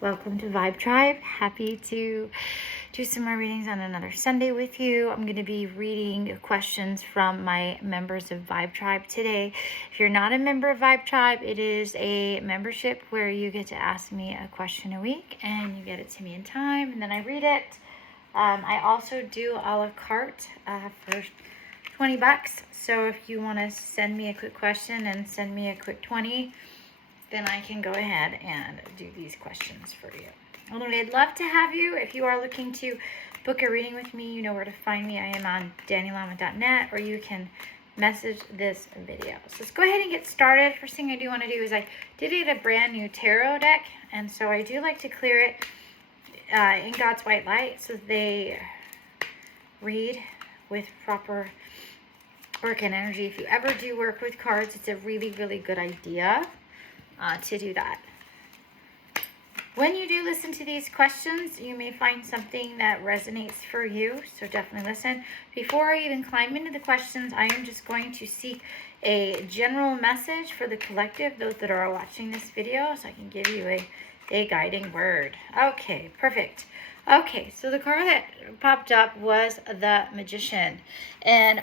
Welcome to Vibe Tribe. Happy to do some more readings on another Sunday with you. I'm going to be reading questions from my members of Vibe Tribe today. If you're not a member of Vibe Tribe, it is a membership where you get to ask me a question a week and you get it to me in time and then I read it. I also do a la carte for $20. So if you want to send me a quick question and send me a quick 20, then I can go ahead and do these questions for you. Although I'd love to have you. If you are looking to book a reading with me, you know where to find me. I am on DaniLama.net, or you can message this video. So let's go ahead and get started. First thing I do want to do is I did get a brand new tarot deck, and so I do like to clear it in God's white light so they read with proper work and energy. If you ever do work with cards, it's a really, really good idea to do that. When you do listen to these questions, you may find something that resonates for you, so definitely listen. Before I even climb into the questions, I am just going to seek a general message for the collective, those that are watching this video, so I can give you a guiding word. Okay, perfect. Okay, so the card that popped up was the Magician, and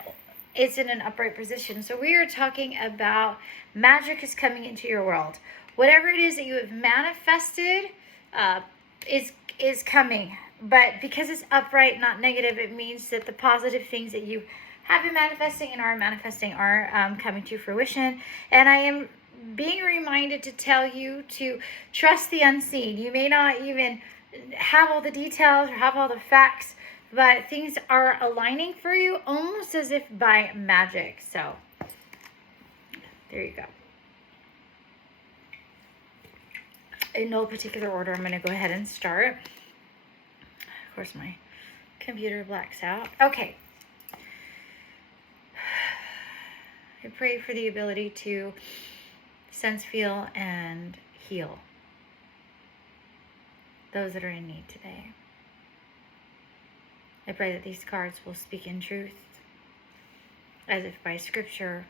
it's in an upright position. So we are talking about magic is coming into your world. Whatever it is that you have manifested is coming. But because it's upright, not negative, it means that the positive things that you have been manifesting and are manifesting are coming to fruition. And I am being reminded to tell you to trust the unseen. You may not even have all the details or have all the facts, but things are aligning for you almost as if by magic. So there you go. In no particular order, I'm going to go ahead and start. Of course, my computer blacks out. Okay. I pray for the ability to sense, feel, and heal those that are in need today. I pray that these cards will speak in truth, as if by scripture.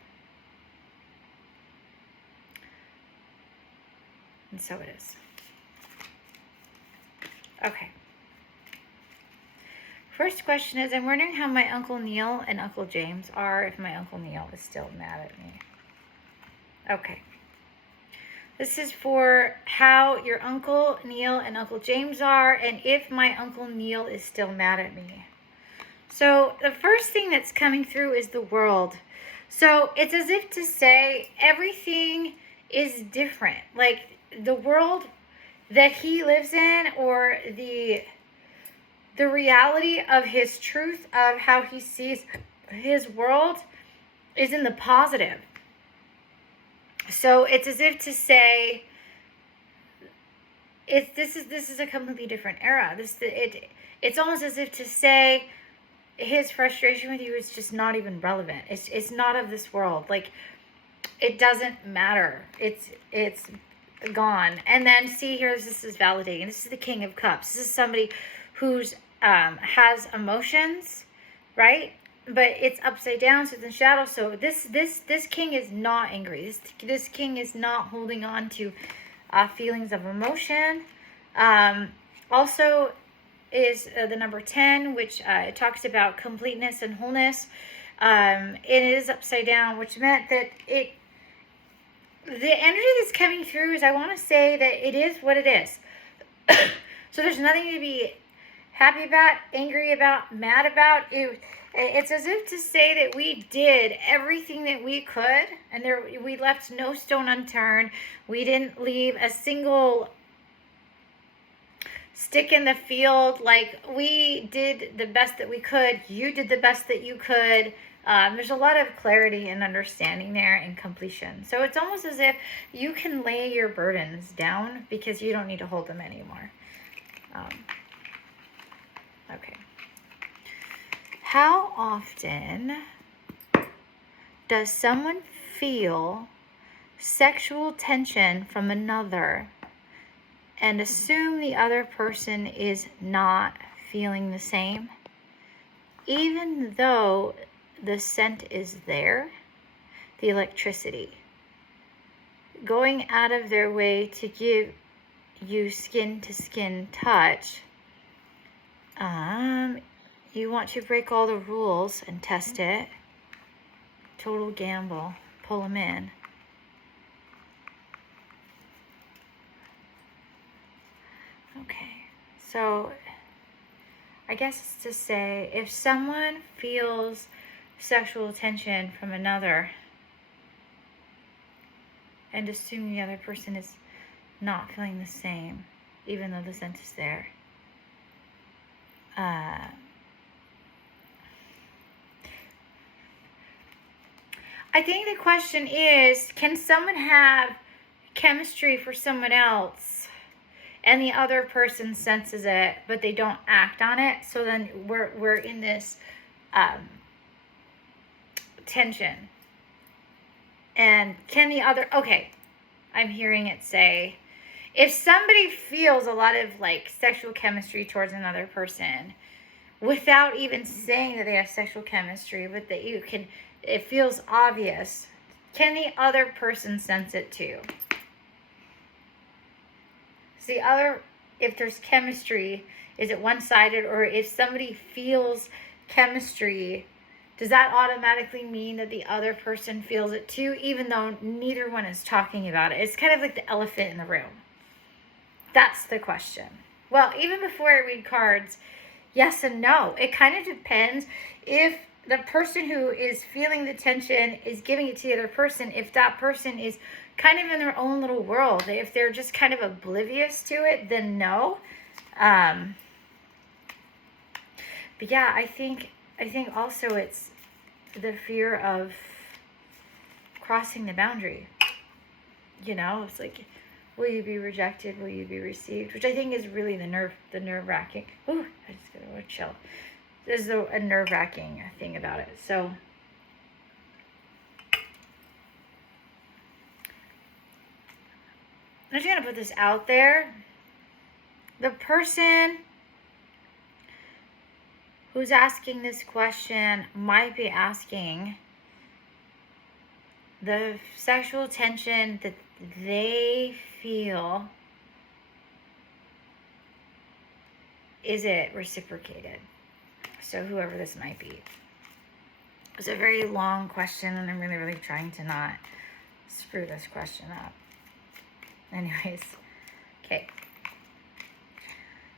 And so it is. Okay. First question is, I'm wondering how my Uncle Neil and Uncle James are, if my Uncle Neil is still mad at me. Okay. This is for how your Uncle Neil and Uncle James are, and if my Uncle Neil is still mad at me. So the first thing that's coming through is the world. So it's as if to say everything is different. Like the world that he lives in, or the reality of his truth of how he sees his world is in the positive. So it's as if to say this is a completely different era. It's almost as if to say his frustration with you is just not even relevant. It's not of this world. Like it doesn't matter. It's gone. And then see here, this is validating. This is the King of Cups. This is somebody who's has emotions, right? But it's upside down, so it's in shadow. So this king is not angry. This king is not holding on to feelings of emotion. Also is the number 10, which it talks about completeness and wholeness. It is upside down, which meant that the energy that's coming through is, I want to say that it is what it is. So there's nothing to be happy about, angry about, mad about. It's as if to say that we did everything that we could, and we left no stone unturned. We didn't leave a single stick in the field. Like, we did the best that we could. You did the best that you could. There's a lot of clarity and understanding there and completion. So it's almost as if you can lay your burdens down because you don't need to hold them anymore. Okay. How often does someone feel sexual tension from another and assume the other person is not feeling the same, even though the scent is there, the electricity, going out of their way to give you skin to skin touch, you want to break all the rules and test it. Total gamble. Pull them in. Okay, so I guess it's to say, if someone feels sexual attention from another and assume the other person is not feeling the same, even though the sense is there, I think the question is, can someone have chemistry for someone else and the other person senses it, but they don't act on it? So then we're in this tension. And can the other, okay, I'm hearing it say, if somebody feels a lot of like sexual chemistry towards another person without even saying that they have sexual chemistry, but that you can, it feels obvious, can the other person sense it too? The other, if there's chemistry, is it one-sided? Or if somebody feels chemistry, does that automatically mean that the other person feels it too, even though neither one is talking about it? It's kind of like the elephant in the room. That's the question. Well, even before I read cards, yes and no. It kind of depends if the person who is feeling the tension is giving it to the other person, if that person is kind of in their own little world. If they're just kind of oblivious to it, then no. But yeah, I think also it's the fear of crossing the boundary. You know, it's like, will you be rejected? Will you be received? Which I think is really the nerve-wracking. Ooh, I just gotta chill. There's a nerve-wracking thing about it. So I'm just going to put this out there. The person who's asking this question might be asking the sexual tension that they feel, is it reciprocated? So whoever this might be. It's a very long question, and I'm really, really trying to not screw this question up. Anyways, okay.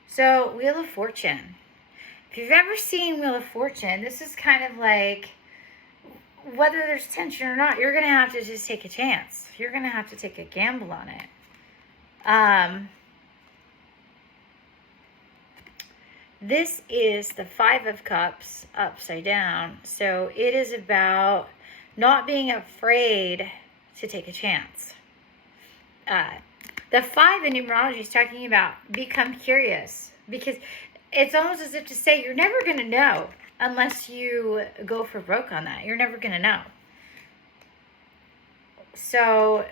So, Wheel of Fortune. If you've ever seen Wheel of Fortune, this is kind of like, whether there's tension or not, you're going to have to just take a chance. You're going to have to take a gamble on it. This is the Five of Cups upside down. So, it is about not being afraid to take a chance. The 5 in numerology is talking about become curious, because it's almost as if to say you're never going to know unless you go for broke on that. You're never going to know. So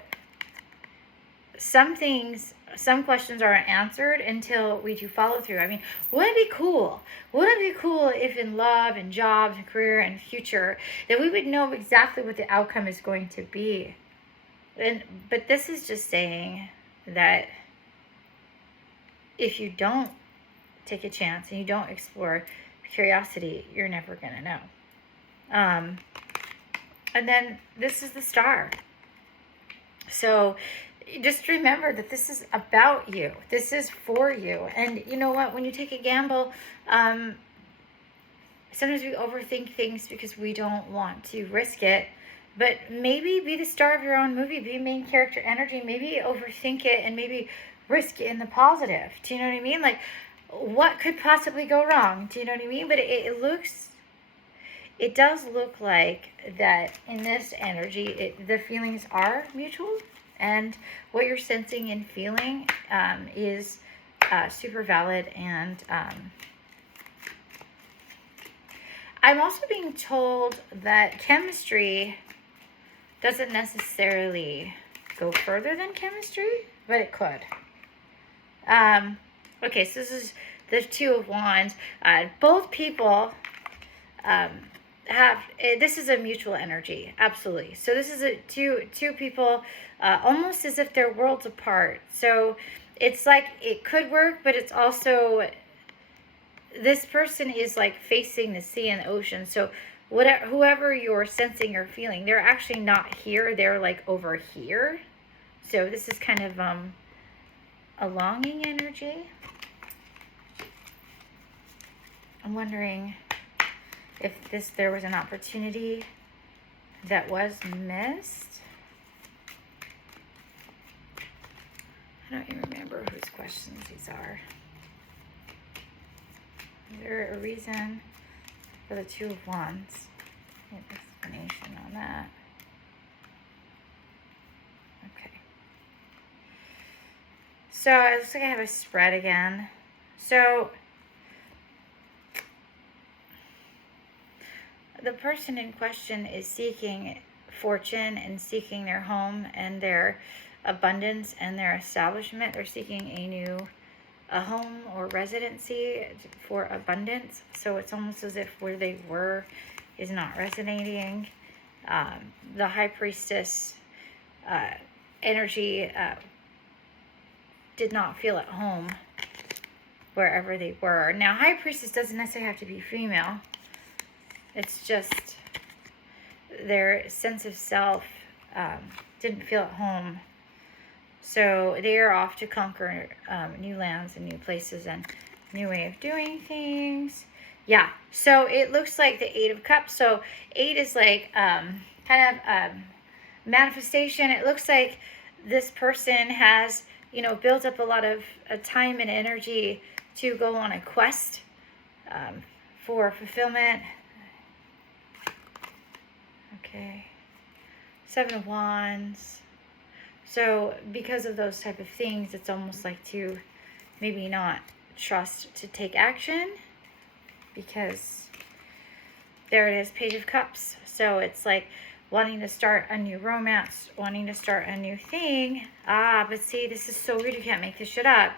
some questions aren't answered until we do follow through. I mean, wouldn't it be cool? Wouldn't it be cool if in love and jobs and career and future that we would know exactly what the outcome is going to be? But this is just saying that if you don't take a chance and you don't explore curiosity, you're never going to know. And then this is the Star. So just remember that this is about you. This is for you. And you know what? When you take a gamble, sometimes we overthink things because we don't want to risk it. But maybe be the star of your own movie, be main character energy, maybe overthink it and maybe risk it in the positive. Do you know what I mean? Like, what could possibly go wrong? Do you know what I mean? But it does look like that in this energy, the feelings are mutual, and what you're sensing and feeling is super valid. And I'm also being told that chemistry doesn't necessarily go further than chemistry, but it could. Okay, so this is the Two of Wands. Both people this is a mutual energy, absolutely. So this is two people almost as if they're worlds apart. So it's like it could work, but it's also, this person is like facing the sea and the ocean. So whatever, whoever you're sensing or feeling, they're actually not here. They're like over here. So this is kind of a longing energy. I'm wondering if there was an opportunity that was missed. I don't even remember whose questions these are. Is there a reason for the Two of Wands? An explanation on that. Okay. So it looks like I have a spread again. So the person in question is seeking fortune and seeking their home and their abundance and their establishment. They're seeking a home or residency for abundance. So it's almost as if where they were is not resonating. The High Priestess energy did not feel at home wherever they were. Now, High Priestess doesn't necessarily have to be female. It's just their sense of self didn't feel at home. So they are off to conquer new lands and new places and new way of doing things. Yeah, so it looks like the Eight of Cups. So 8 is like kind of manifestation. It looks like this person has, built up a lot of time and energy to go on a quest for fulfillment. Okay, Seven of Wands. So because of those type of things, it's almost like to maybe not trust to take action, because there it is, Page of Cups. So it's like wanting to start a new romance, wanting to start a new thing. But see, this is so weird. You can't make this shit up.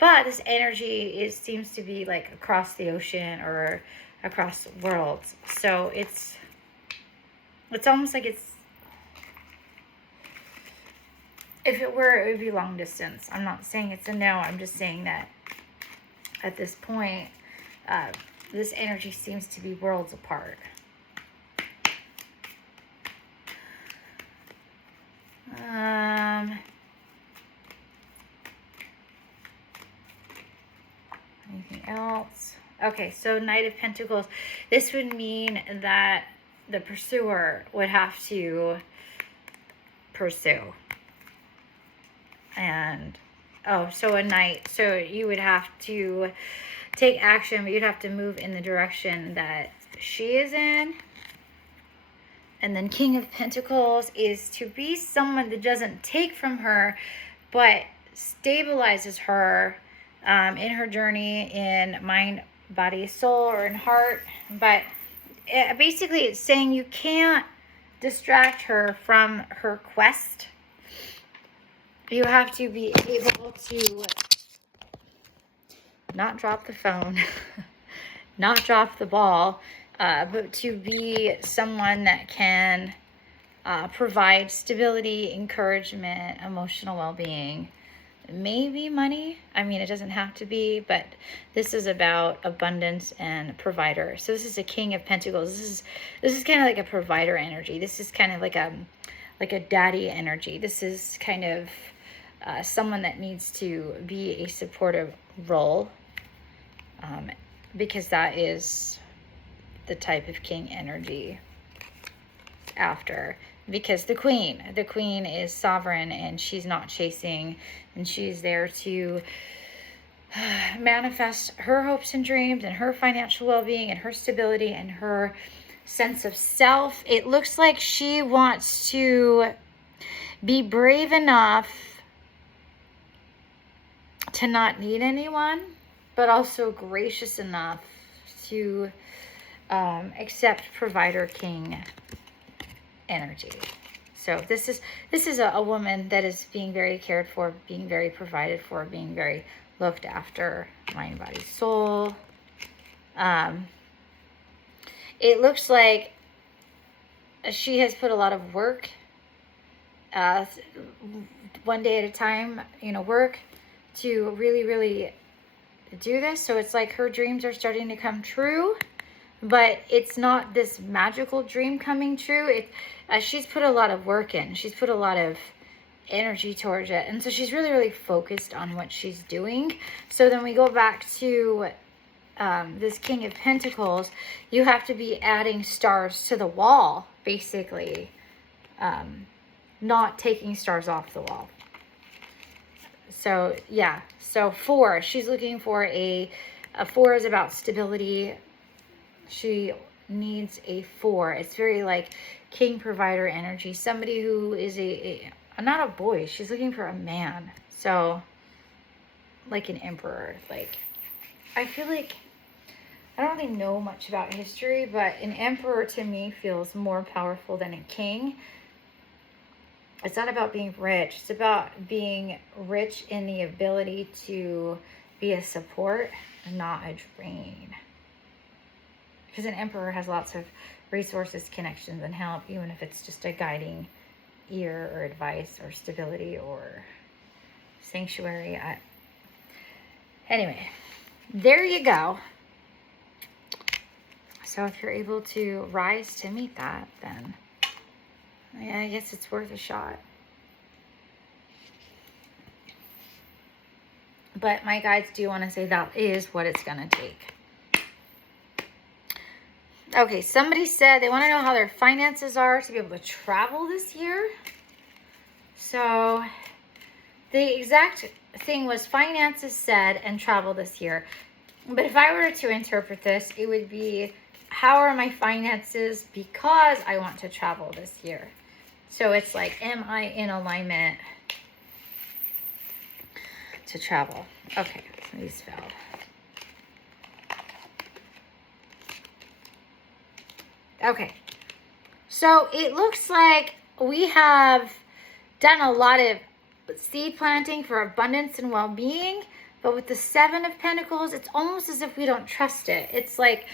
But this energy seems to be like across the ocean or across worlds. So it's almost like it's, if it were, it would be long distance. I'm not saying it's a no. I'm just saying that at this point, this energy seems to be worlds apart. Anything else? Okay, so Knight of Pentacles. This would mean that the pursuer would have to pursue. And, so a knight. So you would have to take action, but you'd have to move in the direction that she is in. And then King of Pentacles is to be someone that doesn't take from her, but stabilizes her in her journey in mind, body, soul, or in heart. But basically it's saying you can't distract her from her quest. You have to be able to not drop the phone, not drop the ball, but to be someone that can provide stability, encouragement, emotional well-being, maybe money. I mean, it doesn't have to be, but this is about abundance and provider. So this is a King of Pentacles. This is kind of like a provider energy. This is kind of like a daddy energy. This is kind of someone that needs to be a supportive role, because that is the type of king energy after. Because the queen is sovereign, and she's not chasing, and she's there to manifest her hopes and dreams and her financial well-being and her stability and her sense of self. It looks like she wants to be brave enough to not need anyone, but also gracious enough to accept provider king energy. So this is a woman that is being very cared for, being very provided for, being very looked after, mind, body, soul. It looks like she has put a lot of work, one day at a time, work to really, really do this. So it's like her dreams are starting to come true, but it's not this magical dream coming true. She's put a lot of work in. She's put a lot of energy towards it. And so she's really, really focused on what she's doing. So then we go back to this King of Pentacles. You have to be adding stars to the wall, basically. Not taking stars off the wall. So, yeah. So 4, she's looking for a 4 is about stability. She needs a 4. It's very like king provider energy. Somebody who is not a boy. She's looking for a man. So, like an emperor. Like, I feel like, I don't really know much about history, but an emperor to me feels more powerful than a king. It's not about being rich. It's about being rich in the ability to be a support and not a drain. Because an emperor has lots of resources, connections, and help, even if it's just a guiding ear or advice or stability or sanctuary. Anyway, there you go. So if you're able to rise to meet that, then yeah, I guess it's worth a shot. But my guides do want to say that is what it's going to take. Okay, somebody said they want to know how their finances are to be able to travel this year. So the exact thing was finances said and travel this year. But if I were to interpret this, it would be, how are my finances because I want to travel this year? So it's like, am I in alignment to travel? Okay, so these fell. Okay, so it looks like we have done a lot of seed planting for abundance and well-being, but with the 7 of Pentacles, it's almost as if we don't trust it. It's like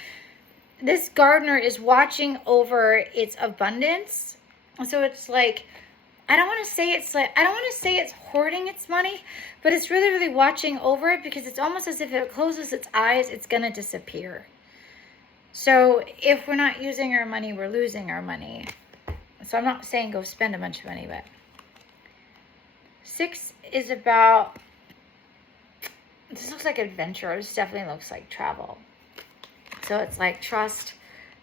this gardener is watching over its abundance. So it's like, I don't want to say it's hoarding its money, but it's really, really watching over it, because it's almost as if it closes its eyes, it's going to disappear. So if we're not using our money, we're losing our money. So I'm not saying go spend a bunch of money, but 6 is about, this looks like adventure. This definitely looks like travel. So it's like trust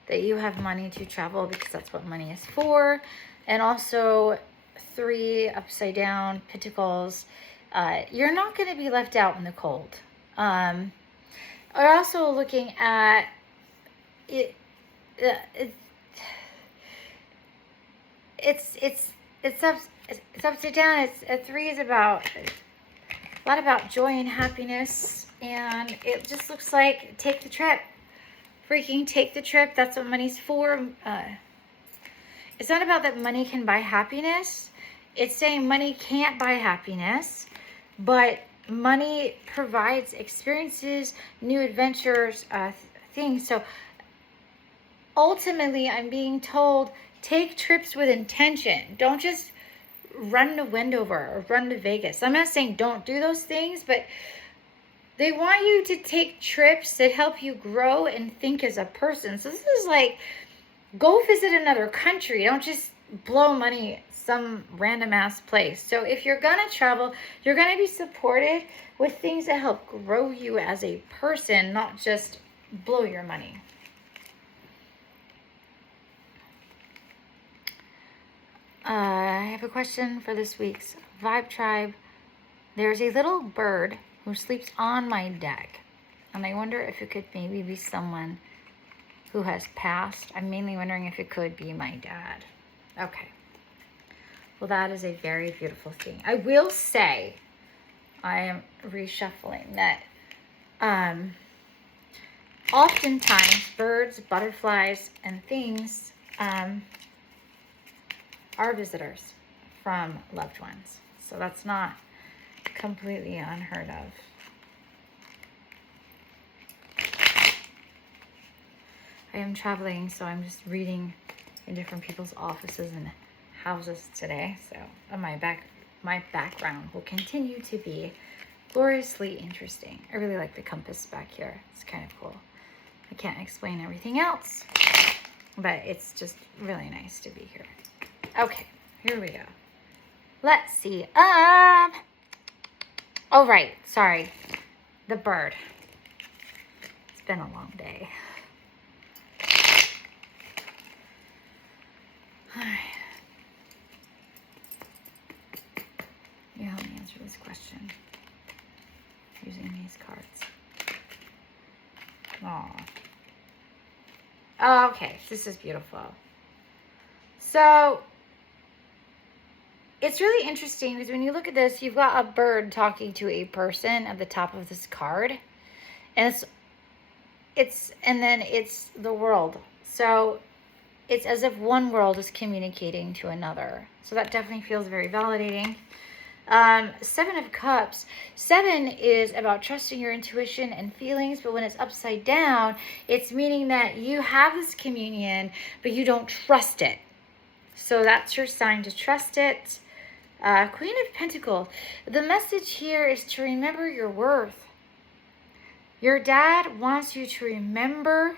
that you have money to travel, because that's what money is for. And also 3 upside down Pentacles. You're not going to be left out in the cold. We're also looking at it. It's upside down. A 3 is about a lot about joy and happiness, and it just looks like take the trip. Freaking take the trip. That's what money's for. It's not about that money can buy happiness. It's saying money can't buy happiness, but money provides experiences, new adventures, things. So ultimately, I'm being told, take trips with intention. Don't just run to Wendover or run to Vegas. I'm not saying don't do those things, but they want you to take trips that help you grow and think as a person. So this is like, go visit another country. Don't just blow money some random ass place. So if you're going to travel, you're going to be supported with things that help grow you as a person, not just blow your money. I have a question for this week's Vibe Tribe. There's a little bird who sleeps on my deck, and I wonder if it could maybe be someone who has passed. I'm mainly wondering if it could be my dad. Okay. Well, that is a very beautiful thing. I will say, I am reshuffling that oftentimes birds, butterflies, and things are visitors from loved ones. So that's not completely unheard of. I am traveling, so I'm just reading in different people's offices and houses today. So my background will continue to be gloriously interesting. I really like the compass back here. It's kind of cool. I can't explain everything else, but it's just really nice to be here. Okay, here we go. Let's see. Oh, right. Sorry. The bird. It's been a long day. All right. You help me answer this question using these cards. Oh, okay, this is beautiful. So it's really interesting because when you look at this, you've got a bird talking to a person at the top of this card, and it's the world. So it's as if one world is communicating to another. So that definitely feels very validating. 7 of Cups. 7 is about trusting your intuition and feelings, but when it's upside down, it's meaning that you have this communion, but you don't trust it. So that's your sign to trust it. Queen of Pentacles. The message here is to remember your worth. Your dad wants you to remember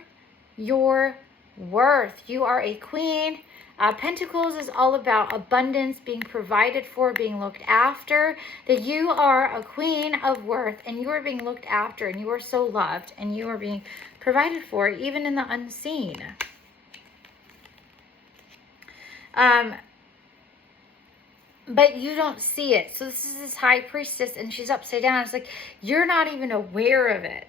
your worth. You are a queen. Pentacles is all about abundance, being provided for, being looked after. That you are a queen of worth and you are being looked after and you are so loved and you are being provided for, even in the unseen. But you don't see it. So this is this high priestess and she's upside down. It's like you're not even aware of it.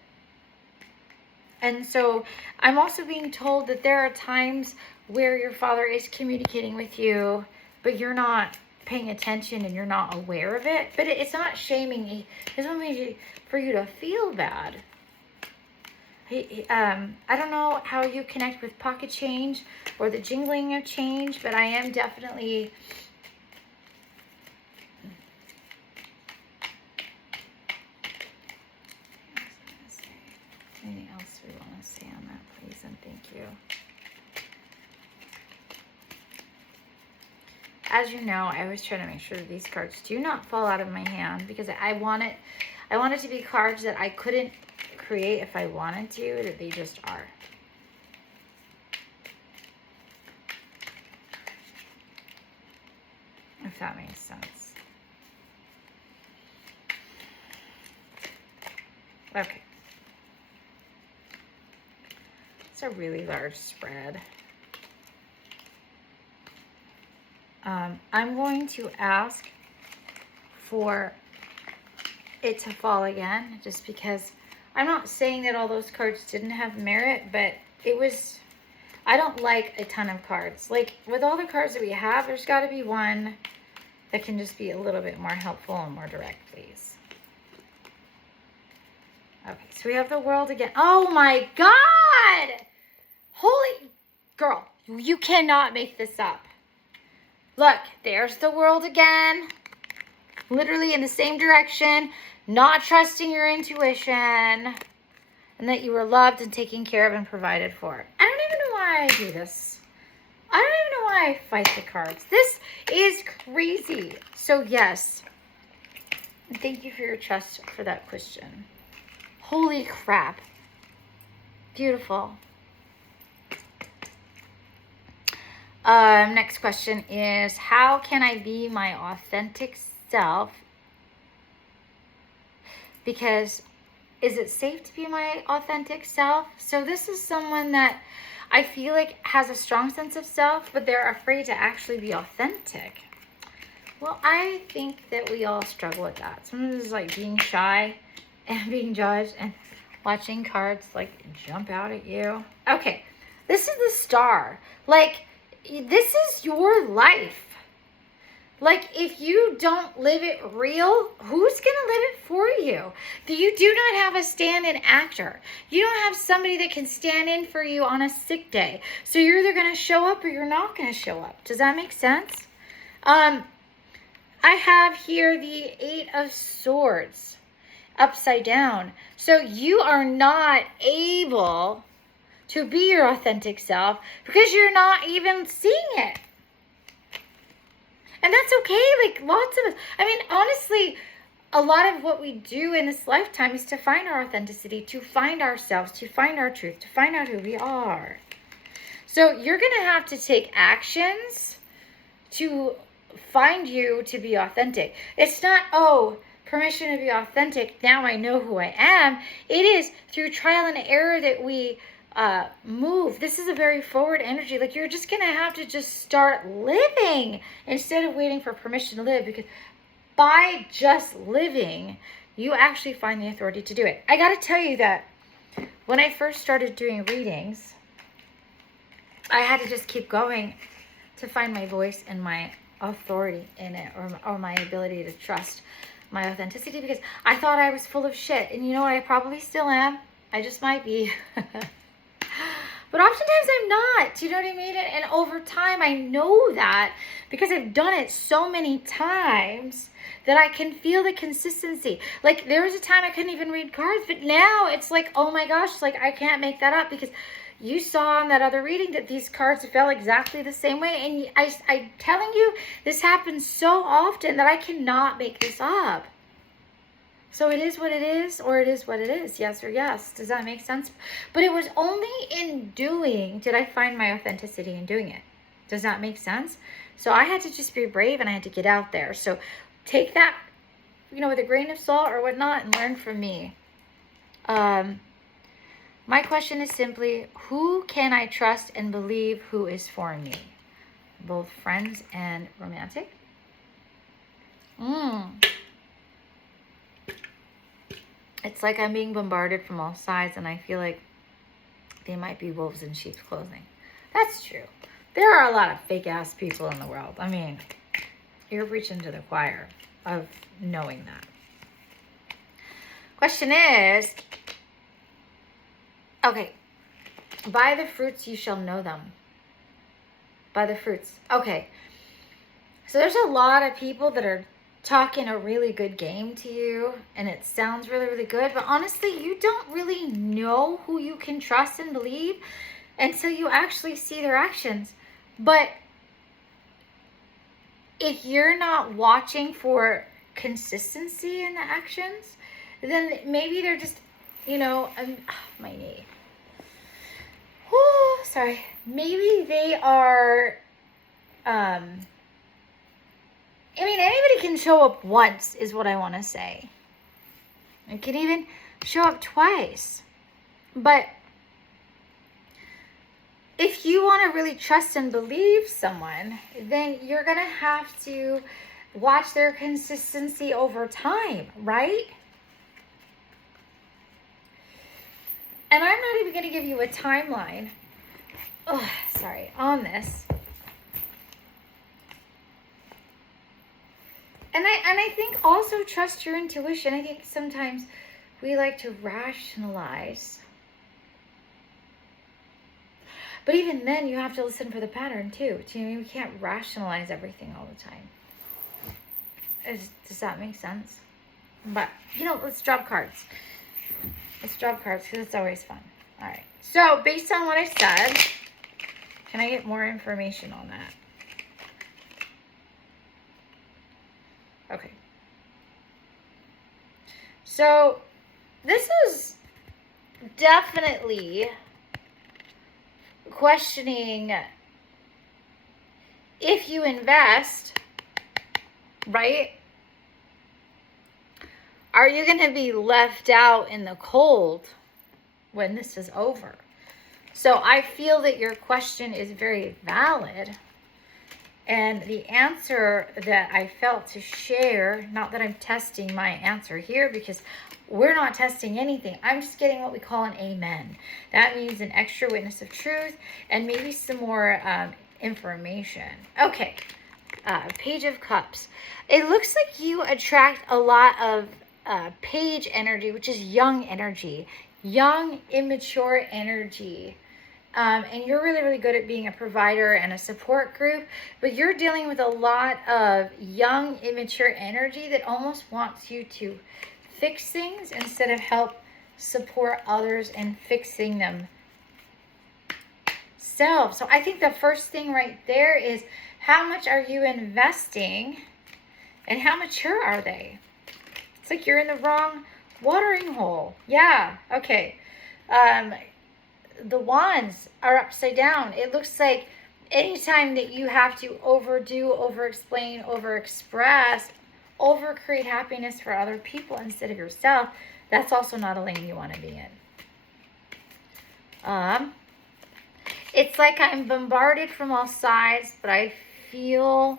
And so I'm also being told that there are times where your father is communicating with you, but you're not paying attention and you're not aware of it. But it's not shaming. He doesn't want for you to feel bad. I don't know how you connect with pocket change or the jingling of change, but I am definitely... Anything else we want to say on that, please, and thank you. As you know, I always try to make sure that these cards do not fall out of my hand because I want it to be cards that I couldn't create if I wanted to, that they just are. If that makes sense. Okay. It's a really large spread. I'm going to ask for it to fall again, just because I'm not saying that all those cards didn't have merit, but it was, I don't like a ton of cards. Like with all the cards that we have, there's got to be one that can just be a little bit more helpful and more direct, please. Okay, so we have the world again. Oh my God! Holy girl, you cannot make this up. Look, there's the world again. Literally in the same direction. Not trusting your intuition. And that you were loved and taken care of and provided for. I don't even know why I do this. I don't even know why I fight the cards. This is crazy. So yes. And thank you for your trust for that question. Holy crap. Beautiful. Next question is, how can I be my authentic self? Because is it safe to be my authentic self? So this is someone that I feel like has a strong sense of self, but they're afraid to actually be authentic. Well, I think that we all struggle with that. Sometimes it's like being shy and being judged and watching cards like jump out at you. Okay, this is the Star. Like, this is your life. Like, if you don't live it real, who's going to live it for you? You do not have a stand-in actor. You don't have somebody that can stand in for you on a sick day. So you're either going to show up or you're not going to show up. Does that make sense? I have here the 8 of Swords upside down. So you are not able to be your authentic self because you're not even seeing it. And that's okay. Like, lots of us. I mean, honestly, a lot of what we do in this lifetime is to find our authenticity, to find ourselves, to find our truth, to find out who we are. So you're going to have to take actions to find you to be authentic. It's not, oh, permission to be authentic, now I know who I am. It is through trial and error that we move. This is a very forward energy. Like, you're just going to have to just start living instead of waiting for permission to live, because by just living, you actually find the authority to do it. I got to tell you that when I first started doing readings, I had to just keep going to find my voice and my authority in it, or my ability to trust my authenticity, because I thought I was full of shit. And you know what? I probably still am. I just might be. But oftentimes I'm not. Do you know what I mean? And over time, I know that because I've done it so many times that I can feel the consistency. Like, there was a time I couldn't even read cards, but now it's like, oh my gosh, like, I can't make that up, because you saw in that other reading that these cards fell exactly the same way. And I'm telling you, this happens so often that I cannot make this up. So it is what it is, or it is what it is. Yes or yes. Does that make sense? But it was only in doing did I find my authenticity in doing it. Does that make sense? So I had to just be brave, and I had to get out there. So take that, with a grain of salt or whatnot, and learn from me. My question is simply, who can I trust and believe who is for me? Both friends and romantic. It's like I'm being bombarded from all sides, and I feel like they might be wolves in sheep's clothing. That's true. There are a lot of fake-ass people in the world. I mean, you're preaching to the choir of knowing that. Question is, okay, by the fruits you shall know them. By the fruits. Okay. So there's a lot of people that are talking a really good game to you, and it sounds really, really good, but honestly, you don't really know who you can trust and believe until you actually see their actions. But if you're not watching for consistency in the actions, then maybe they're just, my knee. Oh, sorry. Maybe they are, anybody can show up once is what I want to say. It can even show up twice. But if you want to really trust and believe someone, then you're going to have to watch their consistency over time, right? And I'm not even going to give you a timeline. On this. And I think also trust your intuition. I think sometimes we like to rationalize. But even then, you have to listen for the pattern too. We can't rationalize everything all the time. Does that make sense? But, let's drop cards. Let's drop cards because it's always fun. All right. So, based on what I said, can I get more information on that? Okay. So, this is definitely questioning if you invest, right? Are you going to be left out in the cold when this is over? So I feel that your question is very valid. And the answer that I felt to share, not that I'm testing my answer here, because we're not testing anything. I'm just getting what we call an amen. That means an extra witness of truth and maybe some more information. Okay, Page of Cups. It looks like you attract a lot of page energy, which is young energy, young, immature energy. And you're really, really good at being a provider and a support group, but you're dealing with a lot of young, immature energy that almost wants you to fix things instead of help support others in fixing them. So I think the first thing right there is, how much are you investing and how mature are they? It's like you're in the wrong watering hole. Yeah, okay. The wands are upside down. It looks like anytime that you have to overdo, over-explain, over-express, over-create happiness for other people instead of yourself, that's also not a lane you want to be in. It's like I'm bombarded from all sides, but I feel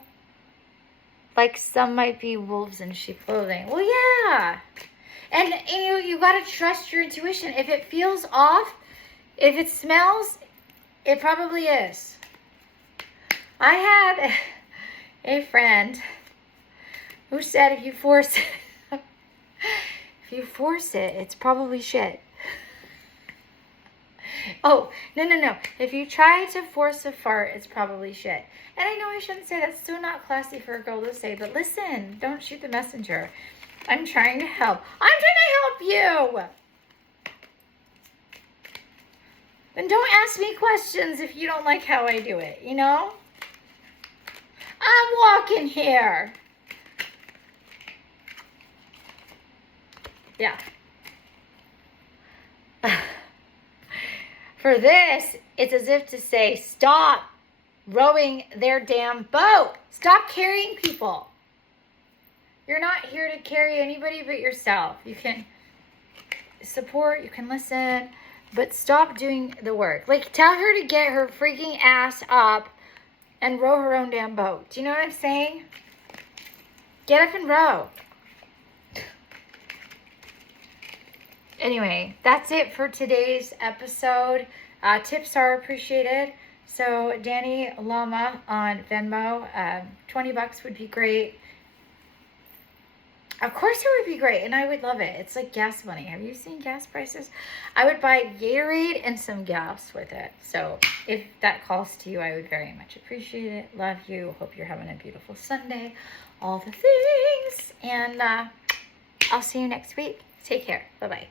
like some might be wolves in sheep clothing. Well, yeah. And you got to trust your intuition. If it feels off, if it smells, it probably is. I had a friend who said if you force it, it's probably shit. Oh, no. If you try to force a fart, it's probably shit. And I know I shouldn't say that's so not classy for a girl to say, but listen, don't shoot the messenger. I'm trying to help. I'm trying to help you. And don't ask me questions if you don't like how I do it, you know? I'm walking here. Yeah. For this, it's as if to say, stop rowing their damn boat. Stop carrying people. You're not here to carry anybody but yourself. You can support, you can listen, but stop doing the work. Like, tell her to get her freaking ass up and row her own damn boat. Do you know what I'm saying? Get up and row. Anyway, that's it for today's episode. Tips are appreciated. So, Danny Lama on Venmo, $20 would be great. Of course it would be great, and I would love it. It's like gas money. Have you seen gas prices? I would buy Gatorade and some gas with it. So if that calls to you, I would very much appreciate it. Love you. Hope you're having a beautiful Sunday. All the things. And I'll see you next week. Take care. Bye-bye.